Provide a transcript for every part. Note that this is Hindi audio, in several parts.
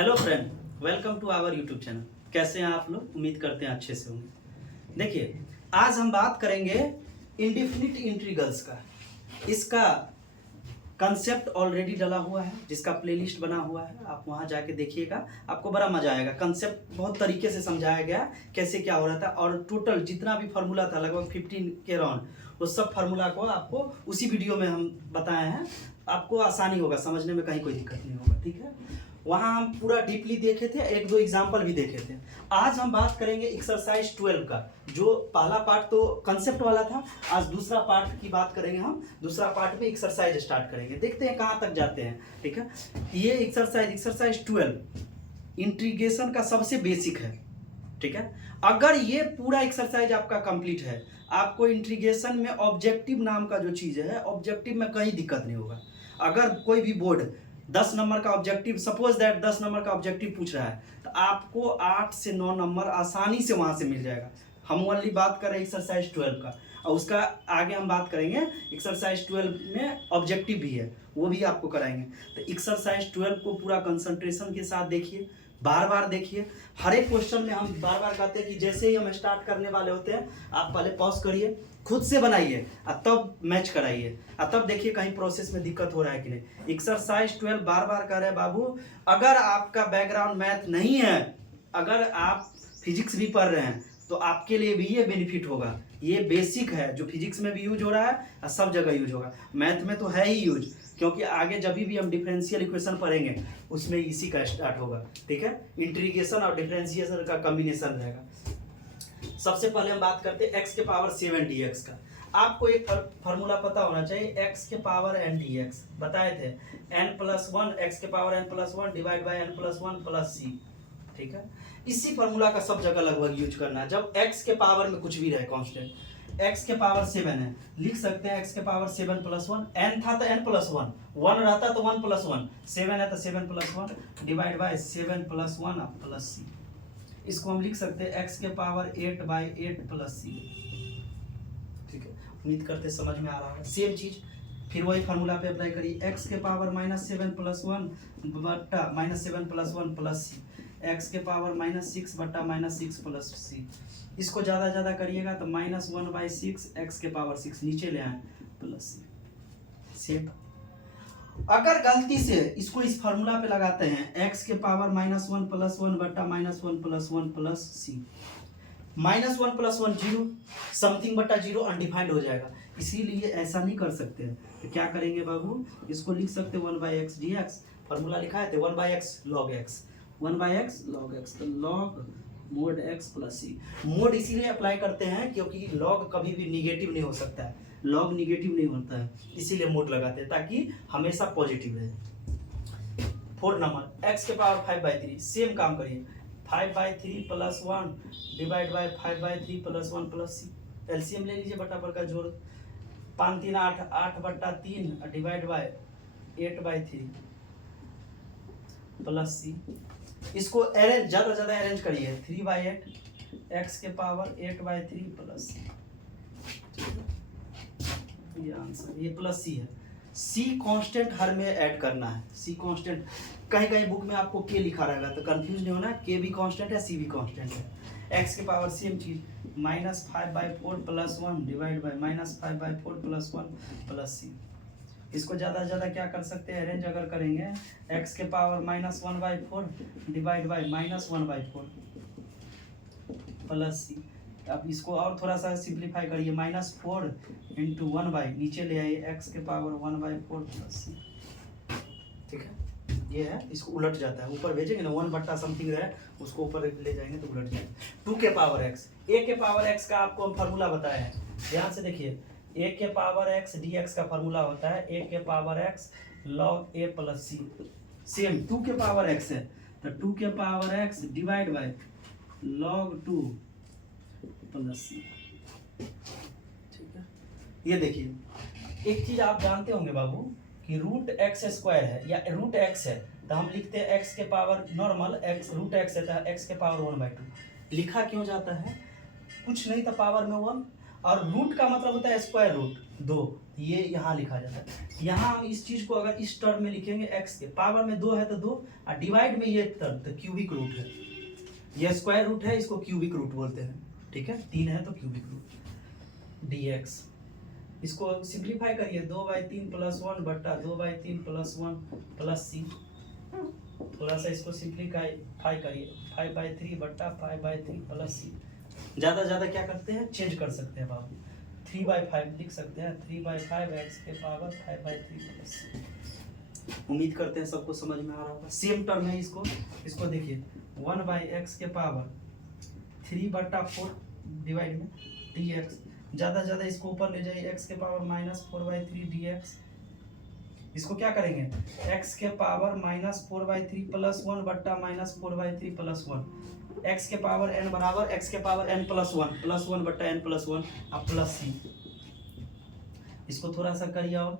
Hello friend, welcome to our YouTube channel. कैसे हैं आप लोग? उम्मीद करते हैं अच्छे से होंगे। देखिए, आज हम बात करेंगे इंडिफिनिट इंटीग्रल्स का। इसका कंसेप्ट ऑलरेडी डला हुआ है, जिसका प्लेलिस्ट बना हुआ है, आप वहां जाके देखिएगा, आपको बड़ा मजा आएगा। कंसेप्ट बहुत तरीके से समझाया गया, कैसे क्या हो रहा था, और टोटल जितना भी फार्मूला था लगभग 15 के राउंड, वो सब फार्मूला को आपको उसी वीडियो में हम बताए हैं। आपको आसानी होगा समझने में, कहीं कोई दिक्कत नहीं होगा। ठीक है, वहाँ हम पूरा डीपली देखे थे, एक दो एग्जाम्पल भी देखे थे। आज हम बात करेंगे एक्सरसाइज 12 का। जो पहला पार्ट तो कंसेप्ट वाला था, आज दूसरा पार्ट की बात करेंगे हम। दूसरा पार्ट में एक्सरसाइज स्टार्ट करेंगे, देखते हैं कहाँ तक जाते हैं। ठीक है, ये एक्सरसाइज 12 इंटीग्रेशन का सबसे बेसिक है। ठीक है, अगर ये पूरा एक्सरसाइज आपका कंप्लीट है, आपको इंटीग्रेशन में ऑब्जेक्टिव नाम का जो चीज़ है, ऑब्जेक्टिव में कहीं दिक्कत नहीं होगा। अगर कोई भी बोर्ड 10 नंबर का ऑब्जेक्टिव, सपोज दैट 10 नंबर का ऑब्जेक्टिव पूछ रहा है, तो आपको 8 से 9 नंबर आसानी से वहां से मिल जाएगा। हम ओनली बात कर रहे हैं एक्सरसाइज 12 का, और उसका आगे हम बात करेंगे। एक्सरसाइज 12 में ऑब्जेक्टिव भी है, वो भी आपको कराएंगे। तो एक्सरसाइज 12 को पूरा कंसंट्रेशन के साथ देखिए, बार बार देखिए। हर एक क्वेश्चन में हम बार बार कहते हैं कि जैसे ही हम स्टार्ट करने वाले होते हैं, आप पहले पॉज करिए, खुद से बनाइए और तब मैच कराइए, और तब देखिए कहीं प्रोसेस में दिक्कत हो रहा है कि नहीं। एक्सरसाइज 12 बार बार कर रहे हैं बाबू। अगर आपका बैकग्राउंड मैथ नहीं है, अगर आप फिजिक्स भी पढ़ रहे हैं, तो आपके लिए भी ये बेनिफिट होगा। ये बेसिक है, जो फिजिक्स में भी यूज हो रहा है और सब जगह यूज होगा। मैथ में तो है ही यूज, क्योंकि आगे जब भी हम डिफरेंशियल इक्वेशन पढ़ेंगे, उसमें इसी का स्टार्ट होगा। ठीक है, इंटीग्रेशन और डिफरेंशिएशन का कॉम्बिनेशन रहेगा। सबसे पहले हम बात करते हैं x के पावर 7 dx का। आपको एक फार्मूला पता होना चाहिए, x के पावर n dx बताए थे, n+1 x के power n+1 divide by n+1 plus c। ठीक है, इसी फार्मूला का सब जगह लगभग यूज करना है। जब x के पावर में कुछ भी रहे कांस्टेंट, x के पावर 7 है, लिख सकते हैं x के पावर 7 + 1। n था तो n+1, 1 रहता तो 1+1, 7 है तो 7+1 डिवाइड बाय 7 + 1 प्लस c। इसको हम लिख सकते हैं x के पावर 8/8 प्लस c। ठीक है, उम्मीद करते समझ में आ रहा है। सेम चीज फिर वही फार्मूला पे अप्लाई करिए, x के पावर -7 + 1 बट्टा -7 + 1 प्लस c, x के पावर -6 बट्टा -6 प्लस c। इसको ज़्यादा करिएगा तो -1/6 x के पावर 6 नीचे ले आए प्लस c। सेम अगर गलती से इसको इस फार्मूला पे लगाते हैं, x के पावर -1 + 1 बट्टा -1 + 1 प्लस c, -1 + 1 0, समथिंग बट्टा 0 अनडिफाइंड हो जाएगा। इसीलिए ऐसा नहीं कर सकते हैं, तो क्या करेंगे बाबू, इसको लिख सकते हैं 1/x dx। फार्मूला लिखा है तो 1/x log x, 1/x log x, तो log mod x plus c। Mode इसीलिए अप्लाई करते हैं क्योंकि log कभी भी निगेटिव नहीं हो सकता है, log निगेटिव नहीं होता है, इसीलिए मोड लगाते हैं ताकि हमेशा पॉजिटिव रहे। 4 नंबर x के पावर 5/3, सेम काम करिए, 5/3 + 1 divide by 5/3 + 1 plus c। LCM ले लीजिए, बटा पर का जोड़, 5 3 8, 8/3 डिवाइड बाय 8/3 प्लस c। इसको अरेंज ज़्यादा अरेंज करिए, 3/8 x के पावर 8/3 प्लस c। ये आंसर, ये प्लस सी है। सी कांस्टेंट हर में ऐड करना है, सी कांस्टेंट। कहीं बुक में आपको के लिखा रहेगा तो कंफ्यूज नहीं होना, के भी कांस्टेंट है, सी भी कांस्टेंट है। एक्स के पावर सेम चीज, -5/4 + 1 डिवाइड बाय -5/4 + 1 प्लस सी। इसको ज़्यादा क्या कर सकते हैं, अरेंज अगर करेंगे, एक्स के पावर -1/4 डिवाइड बाय -1/4 प्लस सी। अब इसको और थोड़ा सा सिंप्लीफाई करिए, -4 × 1/, नीचे ले आइए x के पावर 1/4 प्लस c। ठीक है, ये है, इसको उलट जाता है, ऊपर भेजेंगे ना 1 बट्टा समथिंग रहे, उसको ऊपर ले जाएंगे तो उलट जाएगा। 2 के पावर x, a के पावर x का आपको हम फार्मूला बताया है, ध्यान से देखिए। a के पावर x dx का फार्मूला होता है a के power x log a plus c। Same 2 के पावर x है तो 2 के power x divide by log 2 plus c। ठीक है, ये देखिए, एक चीज आप जानते होंगे बाबू कि √x² है या √x है, तो हम लिखते हैं x के पावर नॉर्मल, x √x है तो x के पावर 1/2 लिखा क्यों जाता है, कुछ नहीं था पावर में 1, और रूट का मतलब होता है स्क्वायर रूट 2, ये यहाँ लिखा जाता है। यहाँ हम इस चीज को अगर इस टर्म में लिखेंगे x के पावर में 2 है तो 2 और डिवाइड में ये टर्म तो क्यूबिक रूट है, ये स्क्वायर रूट है, इसको क्यूबिक रूट बोलते हैं, ठीक है, 3 है तो क्यूबिक रूट dx। इसको सिंप्लीफाई करिए, 2/3 + 1 बट्टा 2/3 + 1 प्लस c। थोड़ा सा इसको सिंप्लीफाई करिए, 5/3 बट्टा 5/3 प्लस c। ज़्यादा क्या करते हैं, चेंज कर सकते हैं बाबू, 3/5 लिख सकते हैं, 3/5 x के पावर 5/3 प्लस c। उम्मीद करते हैं सबको समझ में आ रहा होगा। सेम टर्म है, इसको देखिए, 1/x के पावर 3/4 डिवाइड में dx। ज़्यादा इसको ऊपर ले जाइए, x के पावर -4/3 dx। इसको क्या करेंगे, x के पावर -4/3 + 1 बट्टा -4/3 + 1, x के पावर n बराबर x के पावर n + 1 बट्टा n + 1 अब प्लस c। इसको थोड़ा सा करिए, और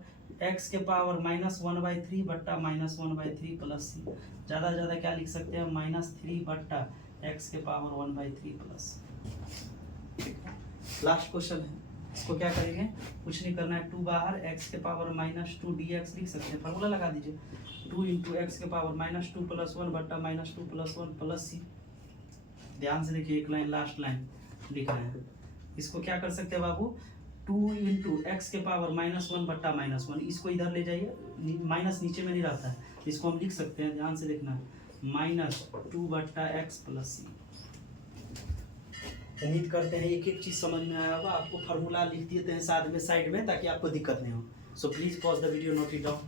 x के पावर -1/3 बट्टा -1/3 प्लस c। ज़्यादा क्या लिख सकते हैं, -3 बट्टा x के पावर 1/3 प्लस। लास्ट क्वेश्चन है, इसको क्या करेंगे, कुछ नहीं करना है, 2 बाहर, x के पावर -2 dx लिख सकते हैं, फार्मूला लगा दीजिए, 2 × x के पावर -2 + 1 बट्टा -2 + 1 प्लस c। ध्यान से देखिए, एक लाइन लास्ट लाइन लिख रहे हैं। इसको क्या कर सकते हैं बाबू, 2 × x के पावर -1 बट्टा -1, इसको इधर ले जाइए, माइनस नीचे में नहीं रहता है, इसको हम लिख सकते हैं, ध्यान से देखना, -2 बट्टा x प्लस c। उम्मीद करते हैं एक चीज समझ में आया होगा। आपको फार्मूला लिख देते हैं साथ में साइड में, ताकि आपको दिक्कत नहीं हो। So please pause the video, note it down,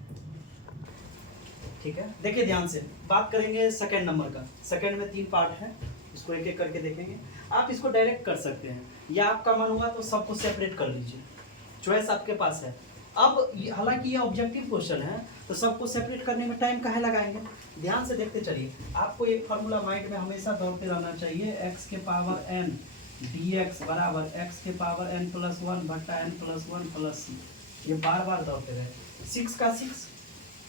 ठीक है। देखिए ध्यान से, बात करेंगे सेकंड नंबर का। सेकंड में 3 पार्ट है, इसको एक एक करके देखेंगे। आप इसको डायरेक्ट कर सकते हैं, या आपका मन हुआ तो सबको सेपरेट कर लीजिए, चॉइस आपके पास है। अब हालांकि ये ऑब्जेक्टिव क्वेश्चन है, तो सबको सेपरेट करने में टाइम काहे लगाएंगे। ध्यान से देखते चलिए, आपको एक फार्मूला माइंड में हमेशा दौड़ते रहना चाहिए, x के पावर n dx बराबर x के पावर n + 1 बट्टा n + 1 प्लस c। ये बार दौड़ते रहे। 6 का 6,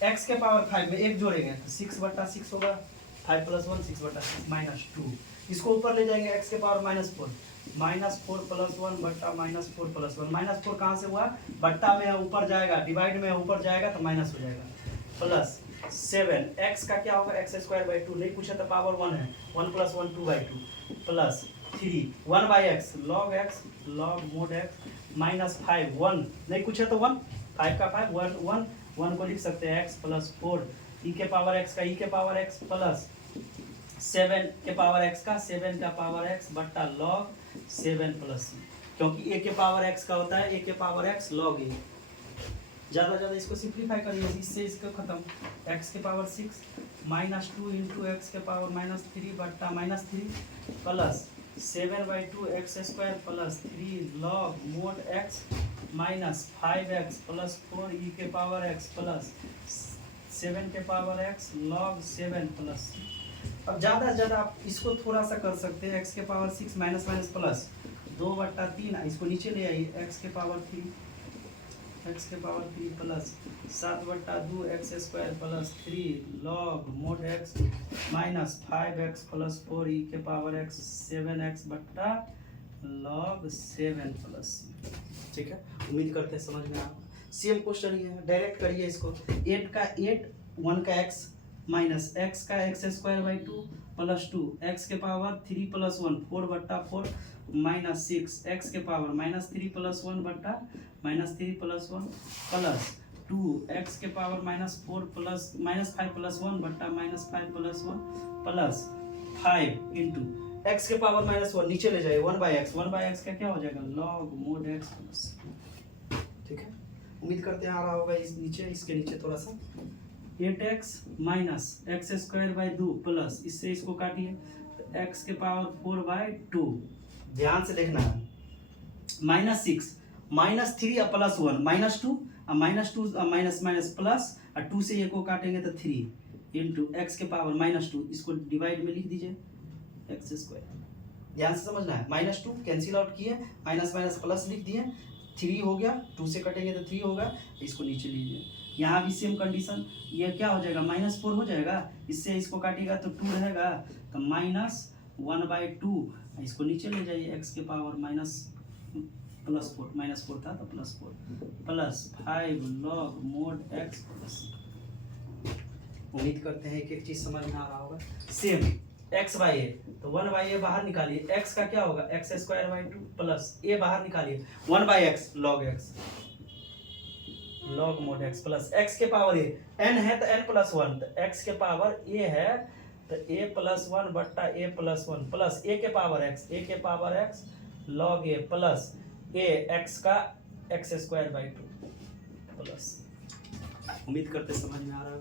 x के पावर 5 में 1 जोड़ेंगे तो 6/6 होगा, 5 + 1 6/6 -2। इसको ऊपर ले जाएंगे, x के पावर -4 +1 बट्टा -4 + 1। -4 कहाँ से हुआ, बट्टा में है ऊपर जाएगा, डिवाइड में है ऊपर जाएगा तो माइनस हो जाएगा, प्लस 7। x का क्या होगा, x² 2 नहीं पूछा तो पावर 1 है, 1 + 1 2/2 plus 3 1/x log x log mod x -5 1 नहीं पूछे तो 1, 5 का 5 1 को लिख सकते हैं, x + 4 e के पावर x का e के पावर x प्लस 7 के पावर x का 7 का पावर x बट्टा log 7 प्लस c। क्योंकि a के पावर x का होता है a के पावर x log a। ज़्यादा इसको सिंप्लीफाई करिए, इससे इसको खत्म, x के पावर 6 -2 × x के पावर -3 बट्टा -3 plus 7/2 x² plus 3 log mod x -5x plus 4 e के पावर x प्लस 7 के पावर x log 7 प्लस। अब ज़्यादा आप इसको थोड़ा सा कर सकते हैं, x के पावर 6 माइनस प्लस 2/3, इसको नीचे ले आइए, x के power 3 plus 7/2 x² plus 3 log mod x -5x plus 4 e के पावर x 7x बट्टा log 7 प्लस। ठीक है, उम्मीद करते हैं समझ में आ। सेम क्वेश्चन ये है, डायरेक्ट करिए इसको, 8 का 8 1 का x माइनस x का x² 2 प्लस 2 x के पावर 3 + 1 4/4 -6 x के पावर -3 + 1 बट्टा -3 + 1 प्लस 2 x के पावर -4 प्लस -5 + 1 बट्टा -5 + 1 प्लस 5 इंटू x के पावर -1 नीचे ले जाइए, 1/x का क्या हो जाएगा, log mod x प्लस। ठीक है, उम्मीद करते हैं आ रहा होगा। इस नीचे, इसके नीचे थोड़ा सा 8x माइनस x² 2 प्लस, इससे इसको काटिए तो x के पावर 4/2। ध्यान से देखना है, -6 -3 प्लस 1 -2 माइनस प्लस, और 2 से ये को काटेंगे तो 3 इंटू x के पावर -2, इसको डिवाइड में लिख दीजिए x²। ध्यान से समझना है, -2 कैंसिल आउट किए, माइनस प्लस लिख दिए, 3 हो गया, 2 से कटेंगे तो 3 होगा, इसको नीचे लीजिए। यहाँ भी सेम कंडीशन, ये क्या हो जाएगा, -4 हो जाएगा, इससे इसको काटिएगा तो 2 रहेगा, तो -1/2, इसको नीचे ले जाइए, x के पावर +4 -4 था तो +4 +5 log mod x प्लस। उम्मीद करते हैं एक चीज समझ में आ रहा होगा। सेम x बाई ए, तो 1/a बाहर निकालिए, x का क्या होगा x² / 2 प्लस a बाहर निकालिए 1/x log x log mod x plus x के पावर a, n है तो n+1, तो x के पावर a है तो a+1 बट्टा a+1 प्लस a के power x log a plus a x का x² / 2 प्लस। उम्मीद करते समझ में आ रहा है।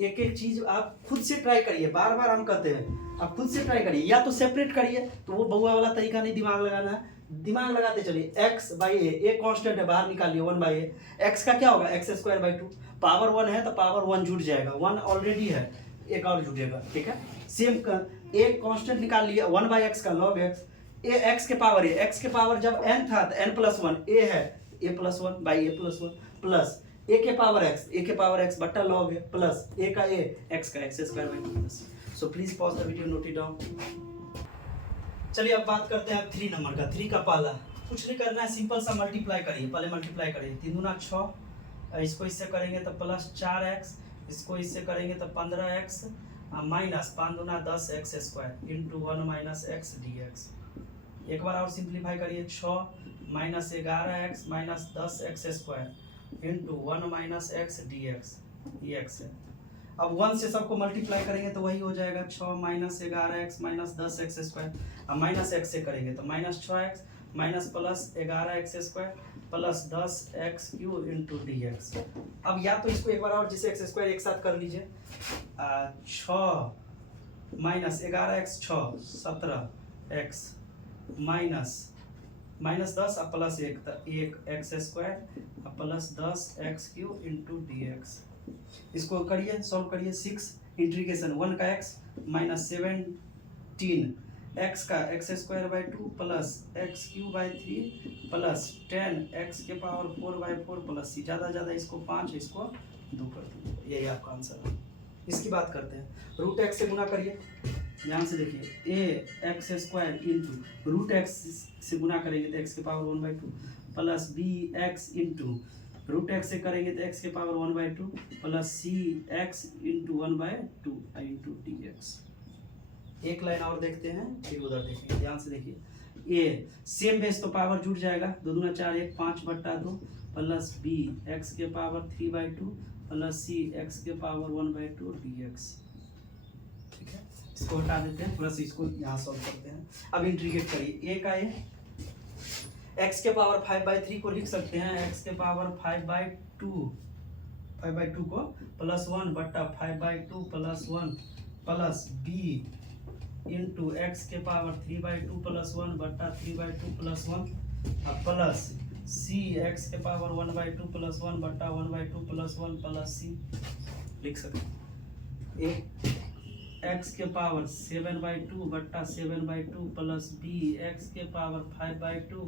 एक एक चीज आप खुद से ट्राई करिए, बार बार हम कहते हैं आप खुद से ट्राई करिए, या तो सेपरेट करिए, तो वो बहुआ वाला तरीका नहीं दिमाग लगाना है, दिमाग लगाते चलिए। x बाई ए कांस्टेंट है, बाहर निकालिए 1/a, x का क्या होगा x² / 2, पावर 1 है तो पावर 1 जुड़ जाएगा, 1 ऑलरेडी है, एक और जुड़ेगा, ठीक है। सेम a कांस्टेंट निकाल लिया 1/x का log x, a x के पावर जब n था तो n+1, a है a+1 by a+1 plus a के पावर x बट्टा log है प्लस a का a x का x² / 2 plus. So please pause the video, note it down. चलिए अब बात करते हैं 3 नंबर का। 3 का पाला कुछ नहीं करना है, सिंपल सा मल्टीप्लाई करिए, पहले मल्टीप्लाई करिए 3 दूना 6, इसको इससे करेंगे तो +4x, इसको इससे करेंगे तो 15x माइनस 5 दूना 10x² इंटू 1 - x dx। एक बार और सिंप्लीफाई करिए, 6 - 11x minus 10x² into 1 - x dx, ये x है। अब 1 से सबको मल्टीप्लाई करेंगे तो वही हो जाएगा 6 - 11x माइनस 10x², अब माइनस x से करेंगे तो -6x minus +11x² plus 10x³ into dx। अब या तो इसको एक बार और जिसे x² एक साथ कर लीजिए, 6 - 11x 6 17x माइनस 10 अब प्लस 1 तो 1x² अब प्लस 10x³ इंटू dx। इसको करिए, सॉल्व करिए, 6 इंटीग्रेशन 1 का x माइनस 17 x का x² / 2 plus x³ / 3 plus 10 x के पावर 4/4 प्लस c। ज़्यादा इसको 5 इसको 2 कर दीजिए, यही आपका आंसर है। इसकी बात करते हैं, √x से गुना करिए, ध्यान से देखिए, ax² इंटू √x से गुना करेंगे तो x के power 1/2 plus bx into √x से करेंगे तो x के power 1/2 plus cx into 1/2 into dx। एक लाइन और देखते हैं फिर उधर देखेंगे, ध्यान से देखिए। ये सेम बेस तो पावर जुड़ जाएगा, 2 दूना 4 1 5/2 प्लस b x के पावर 3/2 प्लस c x के पावर 1/2 dx। ठीक है, इसको हटा देते हैं, प्लस इसको यहाँ सॉल्व करते हैं। अब इंटीग्रेट करिए, a का a x के पावर 5/3 को लिख सकते हैं, x के पावर 5/2 को प्लस 1 बट्टा 5/2 plus 1 plus b into x के पावर 3/2 प्लस 1 बट्टा 3/2 प्लस 1 प्लस c x के पावर 1/2 प्लस 1 बट्टा 1/2 प्लस 1 प्लस c लिख सकते हैं। x के पावर 7/2 बट्टा 7/2 प्लस b x के पावर 5/2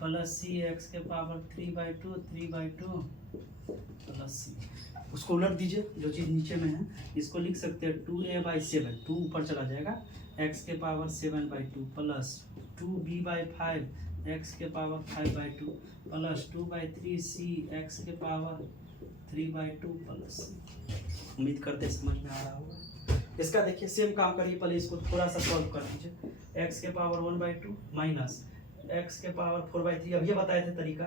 प्लस c x के पावर 3/2 प्लस c। उसको उलट दीजिए, जो चीज़ नीचे में है इसको लिख सकते हैं 2a/7, 2 ऊपर चला जाएगा, x के पावर 7/2 प्लस 2b/5 x के पावर 5/2 प्लस 2/3c x के पावर 3/2 प्लस c। उम्मीद करते समझ में आ रहा होगा। इसका देखिए सेम काम करिए, पहले इसको थोड़ा सा सॉल्व कर दीजिए। x के पावर 1/2 माइनस x के पावर 4/3, अब ये बताए थे तरीका,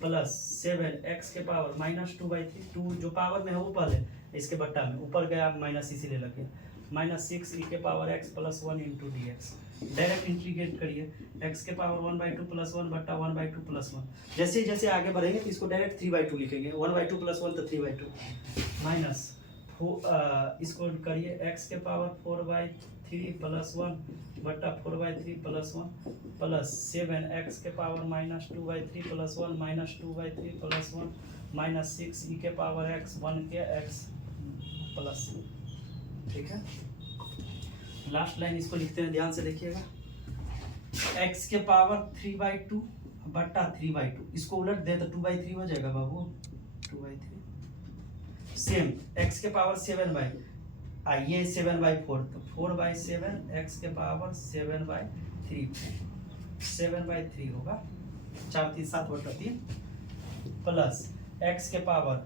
प्लस 7 x के पावर माइनस 2/3, 2 जो पावर में है वो पहले इसके बट्टा में ऊपर गया माइनस इसीलिए लगे, माइनस 6 e के power x plus 1 into dx। Direct integrate करिए, x के पावर 1/2 प्लस 1 बट्टा 1/2 प्लस 1। जैसे जैसे आगे बढ़ेंगे तो इसको डायरेक्ट 3/2 लिखेंगे, 1/2 प्लस 1 तो 3/2 माइनस इसको करिए, x के पावर 4/3 प्लस 1 बट्टा 4/3 प्लस 1 प्लस 7 x के power minus 2/3 plus 1 minus 2/3 plus 1 minus 6 e के पावर x 1 के x प्लस। ठीक है, लास्ट लाइन इसको लिखते हैं, ध्यान से देखिएगा, x के पावर 3/2 बट्टा 3/2, इसको उलट दे तो 2/3 हो जाएगा बाबू, 2/3। सेम x के पावर 7/ये 7/4 तो 4/7 x के पावर 7/3 7/3 होगा 4 3 7/3 प्लस x के पावर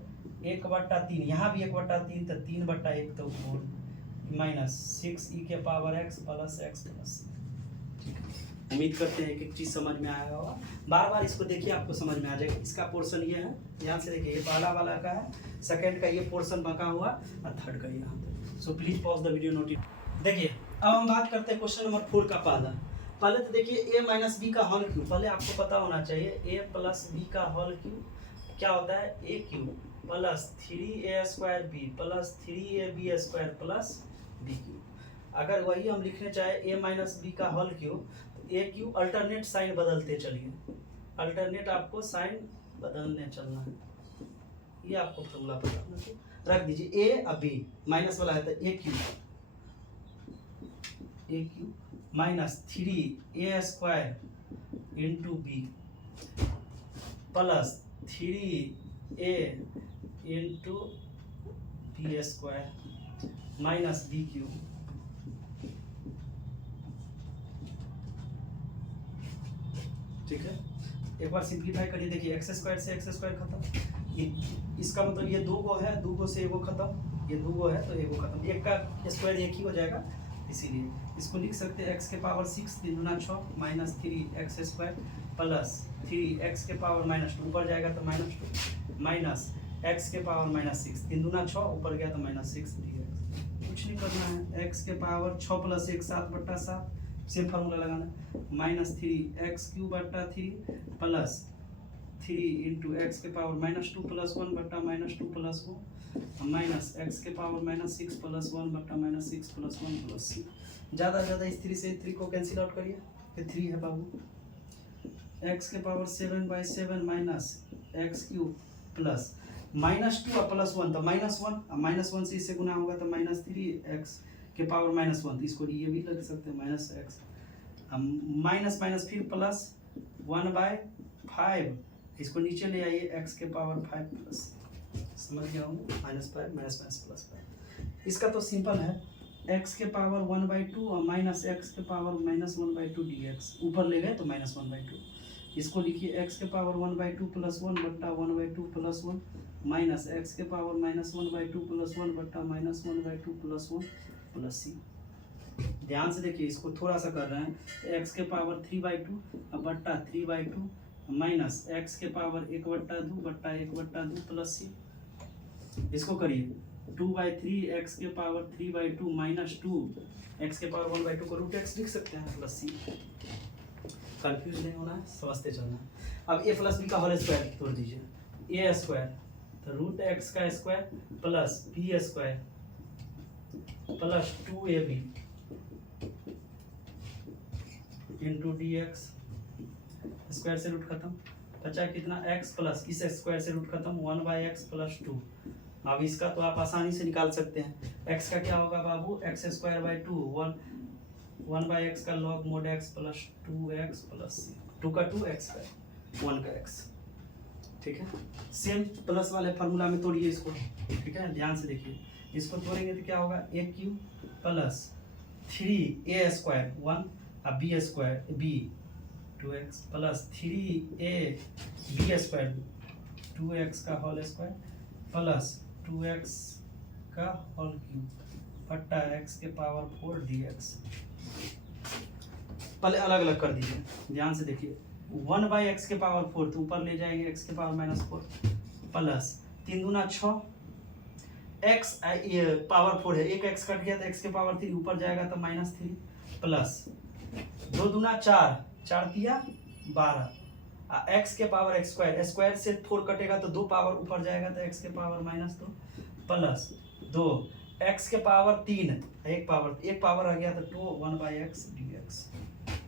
1/3, यहाँ भी 1/3 तो 3/1 तो होल माइनस 6e के power x plus x plus c। ठीक है, उम्मीद करते हैं कि एक चीज़ समझ में आया होगा। बार बार इसको देखिए, आपको समझ में आ जाएगा। इसका पोर्शन ये है, ध्यान से देखिए, ये पहला वाला का है, सेकंड का ये पोर्शन बका हुआ और थर्ड का यहाँ तक। So please pause the video notice. देखिए अब हम बात करते हैं क्वेश्चन नंबर 4 का पहला। पहले तो देखिए a माइनस बी का होल क्यूब, पहले आपको पता होना चाहिए a प्लस बी का होल क्यूब क्या होता है, a cube plus 3a² b plus 3ab² plus b cube. अगर वही हम लिखने चाहे a माइनस बी का होल क्यूब, तो a क्यूब अल्टरनेट साइन बदलते चलिए, अल्टरनेट आपको साइन बदलने चलना है, ये आपको फॉर्मूला पता होना चाहिए। रख दीजिए a अब b, माइनस वाला है तो a cube minus 3a² into b plus 3a into b² minus b cube. ठीक है, एक बार सिंप्लीफाई करिए। देखिए x² से x² खत्म, इसका मतलब ये 2 गो है, 2 गो से 1 गो खत्म, ये 2 गो है तो 1 गो खत्म, एक का स्क्वायर एक ही हो जाएगा, इसीलिए इसको लिख सकते हैं x के पावर 6 3 दूना 6 माइनस 3x² प्लस 3x के पावर माइनस 2, ऊपर जाएगा तो -2 माइनस x के पावर -6, 3 दूना 6, ऊपर गया तो -6 3x। कुछ नहीं करना है, x के पावर 6 प्लस 1 7/7, सेम फार्मूला लगाना है, minus 3x³ 3 plus 3 into x के पावर -2 प्लस 1 बट्टा -2 प्लस 1 माइनस एक्स के पावर -6 प्लस 1 बट्टा -6 प्लस 1 प्लस c। ज़्यादा ज़्यादा इस 3 से 3 को कैंसिल आउट करिए, ये 3 है बाबू। x के पावर 7/7 माइनस x³ प्लस -2 और प्लस 1 तो -1, अब -1 से इससे गुना होगा तो -3x के पावर -1, तो इसको ये भी लग सकते हैं -x, माइनस माइनस फिर प्लस 1/5, इसको नीचे ले आइए x के पावर 5 प्लस, समझ गया हूँ, -5 माइनस प्लस 5। इसका तो सिंपल है, x के पावर 1/2 और माइनस x के पावर -1/2 dx, ऊपर ले गए तो -1/2, इसको लिखिए x के पावर 1/2 प्लस 1 बट्टा 1/2 प्लस 1 माइनस x के पावर -1/2 प्लस 1 बट्टा -1/2 प्लस 1 प्लस c। ध्यान से देखिए, इसको थोड़ा सा कर रहे हैं, x के पावर 3/2 बट्टा 3/2 माइनस x के पावर 1/2 बट्टा 1/2 प्लस c। इसको करिए 2/3 x के पावर 3/2 माइनस 2 x के पावर 1/2 को √x लिख सकते हैं प्लस c। कंफ्यूज नहीं होना है, समझते चलना है। अब a प्लस b का होल स्क्वायर तोड़ दीजिए, a² तो √x का square plus b² plus 2ab into dx, square से रूट खत्म, बचा कितना x प्लस इस स्क्वायर से रूट खत्म 1/x प्लस 2। अब इसका तो आप आसानी से निकाल सकते हैं, x का क्या होगा बाबू, x² 2 1/x का log mod x plus 2x plus c, 2 का 2 x का 1 का x। ठीक है, सेम प्लस वाले फार्मूला में तोड़िए इसको। ठीक है, ध्यान से देखिए, इसको तोड़ेंगे तो क्या होगा, a³ प्लस 3a² 1 और b² 2x plus 3ab² 2x का होल स्क्वायर प्लस 2x का होल क्यूब बट्टा x के पावर 4 dx। पहले अलग अलग कर दीजिए, ध्यान से देखिए, 1/x के पावर 4 तो ऊपर ले जाएंगे x के पावर -4 प्लस 3 दूना 6 x पावर 4 है, एक x कट गया तो x के पावर 3 ऊपर जाएगा तो -3 प्लस 2 दूना 4 4 तिया 12 x के पावर x² स्क्वायर से 4 कटेगा तो 2 पावर ऊपर जाएगा तो x के पावर -2 प्लस 2 x के पावर 3 एक पावर आ गया तो 2 1/x dx।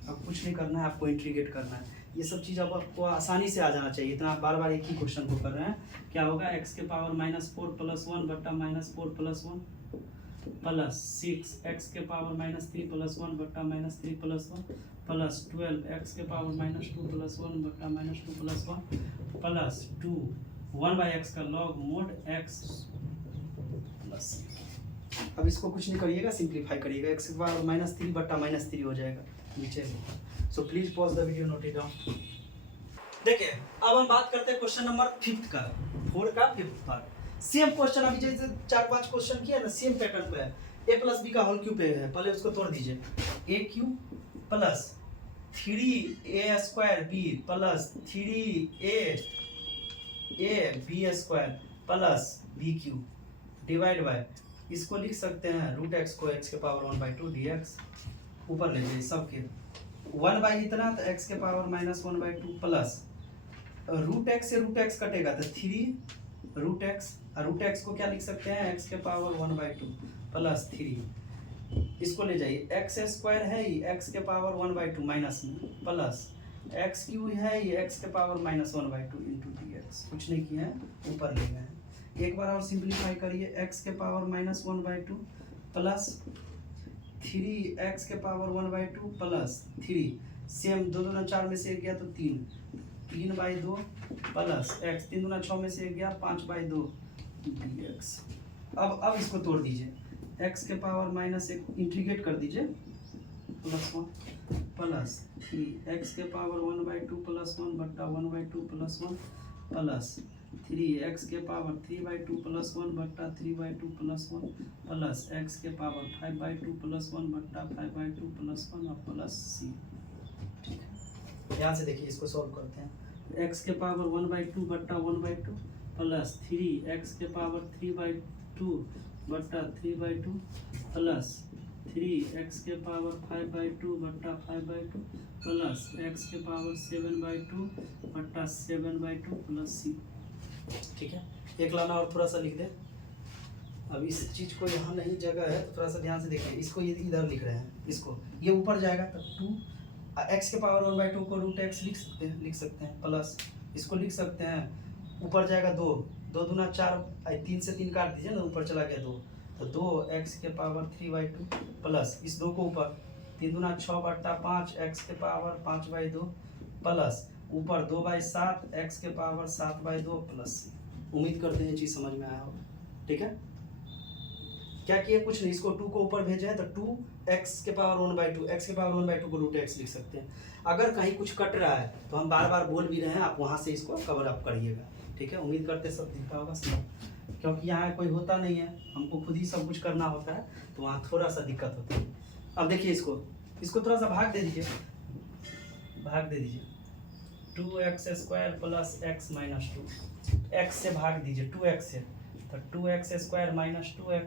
अब कुछ नहीं करना है, आपको इंटीग्रेट करना है, ये सब चीज़ अब आपको आसानी से आ जाना चाहिए, इतना बार बार एक ही क्वेश्चन को कर रहे हैं। क्या होगा, x के पावर -4 प्लस 1 बट्टा -4 प्लस 1 प्लस 6 x के पावर -3 प्लस 1 बट्टा -3 प्लस 1 प्लस 12 x के पावर -2 प्लस 1 बट्टा -2 प्लस 1 प्लस 2 1/x का log mod x प्लस। अब इसको कुछ नहीं करिएगा, सिंप्लीफाई करिएगा, x के पावर -3 बट्टा -3 हो जाएगा नीचे से। So please pause the video, note it down. देखिए अब हम बात करते हैं क्वेश्चन नंबर 5 का, 4 का 5th पार्ट। सेम क्वेश्चन अभी जैसे 4-5 क्वेश्चन किया ना, सेम पैटर्न पे है। a प्लस बी का होल क्यूब पे है, पहले उसको तोड़ दीजिए। a cube plus 3a square b plus 3a b square plus b cube divide by, इसको लिख सकते हैं रूट एक्स को x के पावर 1/2 dx, ऊपर ले जाइए सबके 1 इतना तो x के पावर -1/2 प्लस रूट एक्स से रूट एक्स कटेगा तो 3 रूट एक्स, और रूट एक्स को क्या लिख सकते हैं x के पावर 1/2 प्लस 3, इसको ले जाइए एक्स स्क्वायर है ही x के पावर 1/2 माइनस में प्लस एक्स क्यूब है ये x के पावर -1/2 इंटू dx, कुछ नहीं किया है ऊपर ले गए हैं। एक बार और सिंप्लीफाई करिए, x के पावर -1/2 प्लस 3x के पावर 1/2 प्लस 3, सेम 2 दूना 4 में से 1 गया तो 3/2 प्लस x, 3 दूना 6 में से 1 गया 5/2 dx। अब इसको तोड़ दीजिए, x के पावर -1 इंटीग्रेट कर दीजिए +1 प्लस 3x के पावर 1/2 प्लस 1 बट्टा 1/2 प्लस 1 प्लस 3x के पावर 3/2 प्लस 1 बट्टा 3/2 प्लस 1 प्लस x के पावर 5/2 प्लस 1 बट्टा 5/2 प्लस 1 और प्लस c। ठीक है, ध्यान से देखिए, इसको सॉल्व करते हैं। x के पावर 1/2 बट्टा 1/2 प्लस 3x के पावर 3/2 बट्टा 3/2 प्लस 3x के पावर 5/2 बट्टा 5/2 प्लस x के पावर 7/2 बट्टा 7/2 प्लस c। ठीक है, एक लाना और थोड़ा सा लिख दे। अब इस चीज़ को यहाँ नहीं जगह है तो थोड़ा सा ध्यान से देखिए, इसको ये इधर लिख रहे हैं, इसको ये ऊपर जाएगा तो 2 x के पावर 1/2 को रूट एक्स लिख सकते हैं प्लस इसको लिख सकते हैं, ऊपर जाएगा 2 दूना 4, 3 से 3 काट दीजिए ना, ऊपर चला गया 2 तो 2x के पावर 3/2 प्लस इस 2 को ऊपर 3 दूना 6 बट्टा 5 x के पावर 5/2 प्लस ऊपर 2/7 x के पावर 7/2 प्लस। उम्मीद करते हैं ये चीज़ समझ में आया होगा। ठीक है, क्या किए, कुछ नहीं, इसको 2 को ऊपर भेजे हैं तो 2x के पावर 1/2, x के पावर 1/2 को रूट एक्स लिख सकते हैं। अगर कहीं कुछ कट रहा है तो हम बार बार बोल भी रहे हैं, आप वहाँ से इसको कवर अप करिएगा। ठीक है, उम्मीद करते सब दिखा होगा सब, क्योंकि यहाँ कोई होता नहीं है, हमको खुद ही सब कुछ करना होता है तो वहाँ थोड़ा सा दिक्कत होता है। अब देखिए इसको थोड़ा सा भाग दे दीजिए, 2x square plus x minus 2, x से भाग दीजिए 2x से तो 2x square minus 2x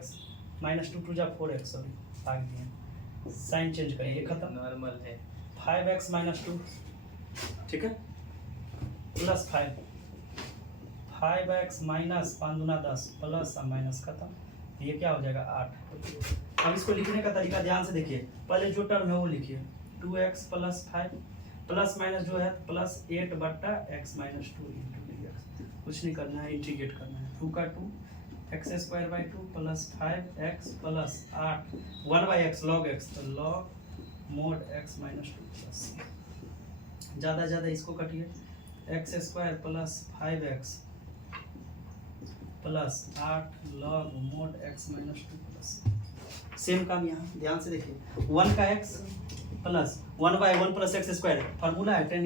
minus 2 2 4x, sorry भाग दिए, साइन चेंज करिए, खत्म, नॉर्मल है 5x माइनस 2। ठीक है, प्लस 5x माइनस 5 दूना 10 प्लस माइनस, खत्म, ये क्या हो जाएगा 8। अब इसको लिखने का तरीका ध्यान से देखिए, पहले जो टर्म है वो लिखिए 2x प्लस 5 प्लस माइनस जो है प्लस 8 बट्टा x माइनस 2 इंटू dx, कुछ नहीं करना है, इंटीग्रेट करना है। 2 का 2 x square by 2 plus 5x plus 8 1/x log x तो log mode x minus 2 plus, ज़्यादा इसको कटिए, x square plus 5x plus 8 log mode x minus 2 plus. Same काम यहाँ ध्यान से देखिए, 1 का x plus 1/1 plus x square, formula है tan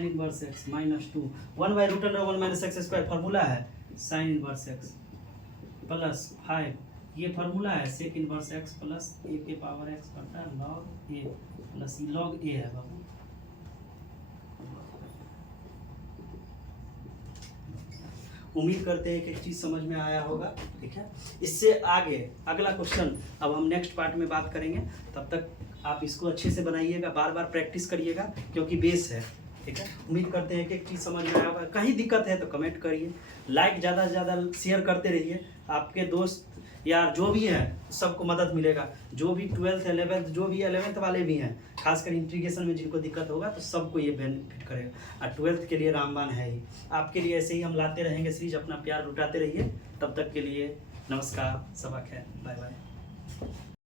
inverse x minus 2 1/√1 minus x square, formula है sin इनवर्स x प्लस 5, ये फार्मूला है sec inverse x plus a के पावर x बटा log a plus log a है बाबू। उम्मीद करते हैं कि एक चीज़ समझ में आया होगा। ठीक है, इससे आगे अगला क्वेश्चन अब हम नेक्स्ट पार्ट में बात करेंगे, तब तक आप इसको अच्छे से बनाइएगा, बार बार प्रैक्टिस करिएगा क्योंकि बेस है। ठीक है, उम्मीद करते हैं कि एक चीज़ समझ में आया होगा। कहीं दिक्कत है तो कमेंट करिए, लाइक ज़्यादा से ज़्यादा शेयर करते रहिए, आपके दोस्त यार जो भी हैं सबको मदद मिलेगा, जो भी 12th 11th जो भी 11th वाले भी हैं, खासकर इंटीग्रेशन में जिनको दिक्कत होगा तो सबको ये बेनिफिट करेगा। और 12th के लिए रामबाण है ही, आपके लिए ऐसे ही हम लाते रहेंगे सीरीज, अपना प्यार लुटाते रहिए। तब तक के लिए नमस्कार, सबक है, बाय बाय।